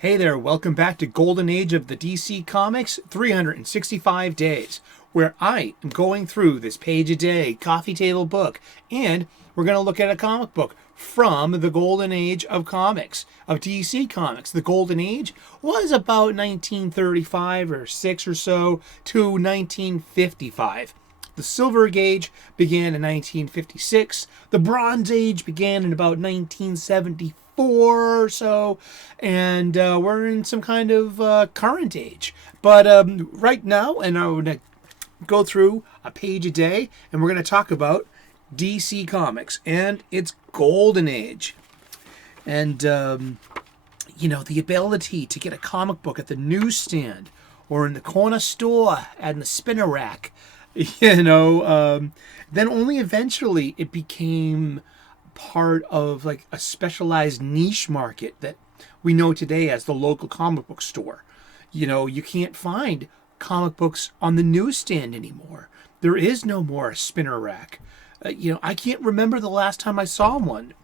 Hey there, welcome back to Golden Age of the DC Comics 365 Days, where I am going through this page a day coffee table book, and we're going to look at a comic book from the Golden Age of comics, of DC Comics. The Golden Age was about 1935 or 6 or so to 1955. The Silver Age began in 1956. The Bronze Age began in about 1974 or so, and we're in some kind of current age. But right now, and I'm going to go through a page a day, and we're going to talk about DC Comics and its Golden Age. And, the ability to get a comic book at the newsstand or in the corner store and the spinner rack, then only eventually it became part of like a specialized niche market that we know today as the local comic book store. You can't find comic books on the newsstand anymore. There is no more spinner rack. I can't remember the last time I saw one.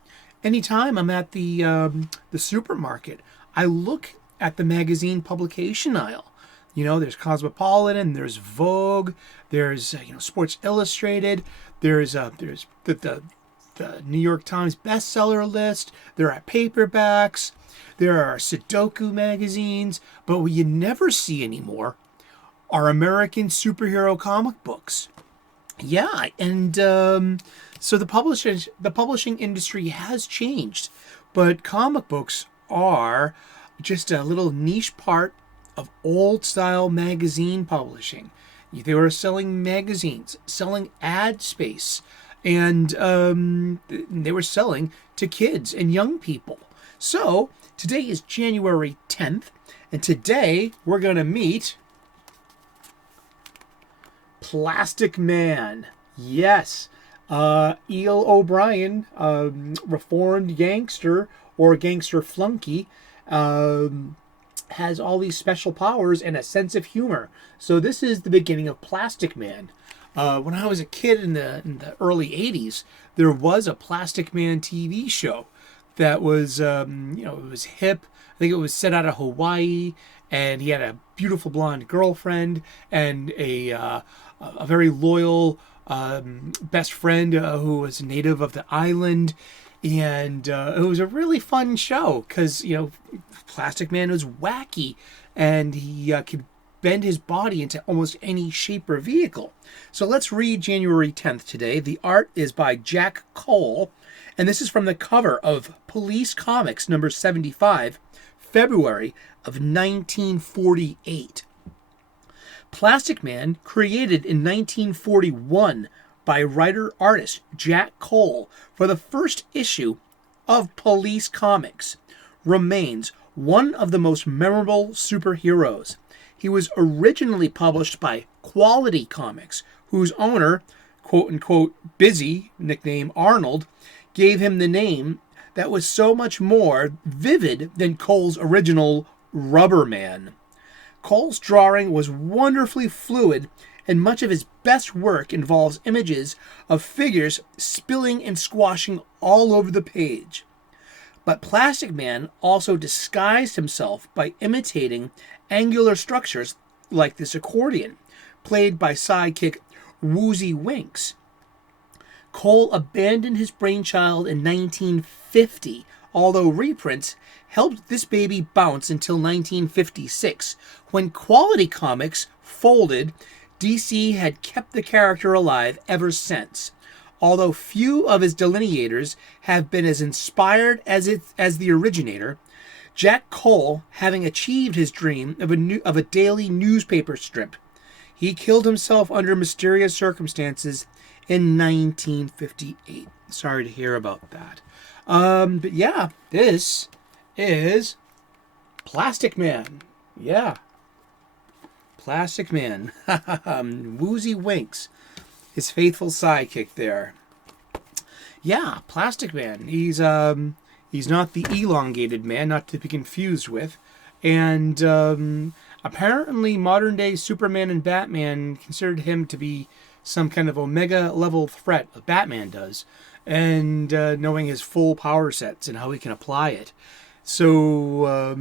Anytime I'm at the supermarket, I look at the magazine publication aisle. There's Cosmopolitan, there's Vogue, there's Sports Illustrated, there's the New York Times bestseller list, there are paperbacks, there are Sudoku magazines, but what you never see anymore are American superhero comic books. Yeah, and so the publishing industry has changed, but comic books are just a little niche part of old-style magazine publishing. They were selling magazines, selling ad space, and they were selling to kids and young people. So today is January 10th, and today we're going to meet Plastic Man. Yes, Eel O'Brien, reformed gangster or gangster flunky, has all these special powers and a sense of humor. So this is the beginning of Plastic Man. When I was a kid in the early 80s, there was a Plastic Man TV show that was, it was hip. I think it was set out of Hawaii, and he had a beautiful blonde girlfriend and a very loyal best friend who was a native of the island. And it was a really fun show because, Plastic Man was wacky, and he could bend his body into almost any shape or vehicle. So let's read January 10th today. The art is by Jack Cole, and this is from the cover of Police Comics number 75, February of 1948. Plastic Man, created in 1941 by writer-artist Jack Cole for the first issue of Police Comics, remains one of the most memorable superheroes. He was originally published by Quality Comics, whose owner, quote-unquote busy, nickname Arnold, gave him the name that was so much more vivid than Cole's original Rubber Man. Cole's drawing was wonderfully fluid, and much of his best work involves images of figures spilling and squashing all over the page. But Plastic Man also disguised himself by imitating angular structures like this accordion, played by sidekick Woozy Winks. Cole abandoned his brainchild in 1950, although reprints helped this baby bounce until 1956, when Quality Comics folded. DC had kept the character alive ever since, although few of his delineators have been as inspired as the originator. Jack Cole, having achieved his dream of a daily newspaper strip, he killed himself under mysterious circumstances in 1958. Sorry to hear about that. But yeah, this is Plastic Man. Yeah. Plastic Man. Woozy Winks. His faithful sidekick there. Yeah, Plastic Man. He's not the elongated man, not to be confused with. And apparently modern day Superman and Batman considered him to be some kind of Omega level threat, like Batman does, and knowing his full power sets and how he can apply it. So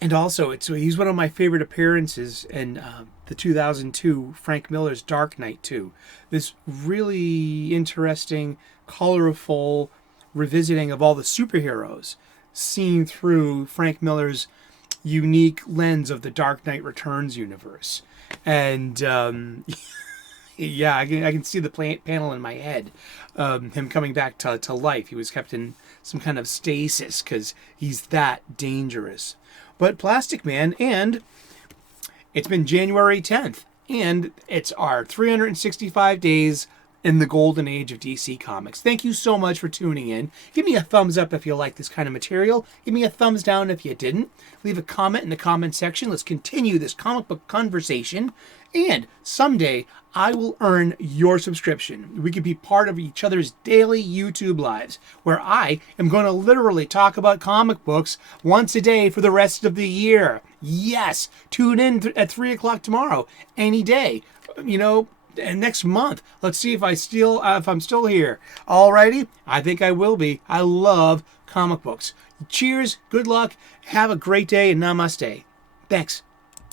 And also, he's one of my favorite appearances in the 2002 Frank Miller's Dark Knight 2. This really interesting, colorful revisiting of all the superheroes seen through Frank Miller's unique lens of the Dark Knight Returns universe. And yeah, I can see the panel in my head, him coming back to life. He was kept in some kind of stasis because he's that dangerous. But Plastic Man, and it's been January 10th, and it's our 365 days in the golden age of DC Comics. Thank you so much for tuning in. Give me a thumbs up if you like this kind of material. Give me a thumbs down if you didn't. Leave a comment in the comment section. Let's continue this comic book conversation. And someday, I will earn your subscription. We could be part of each other's daily YouTube lives, where I am going to literally talk about comic books once a day for the rest of the year. Yes! Tune in at 3 o'clock tomorrow, any day. And next month, let's see if I'm still here. Alrighty, I think I will be. I love comic books. Cheers, good luck, have a great day, and namaste. Thanks.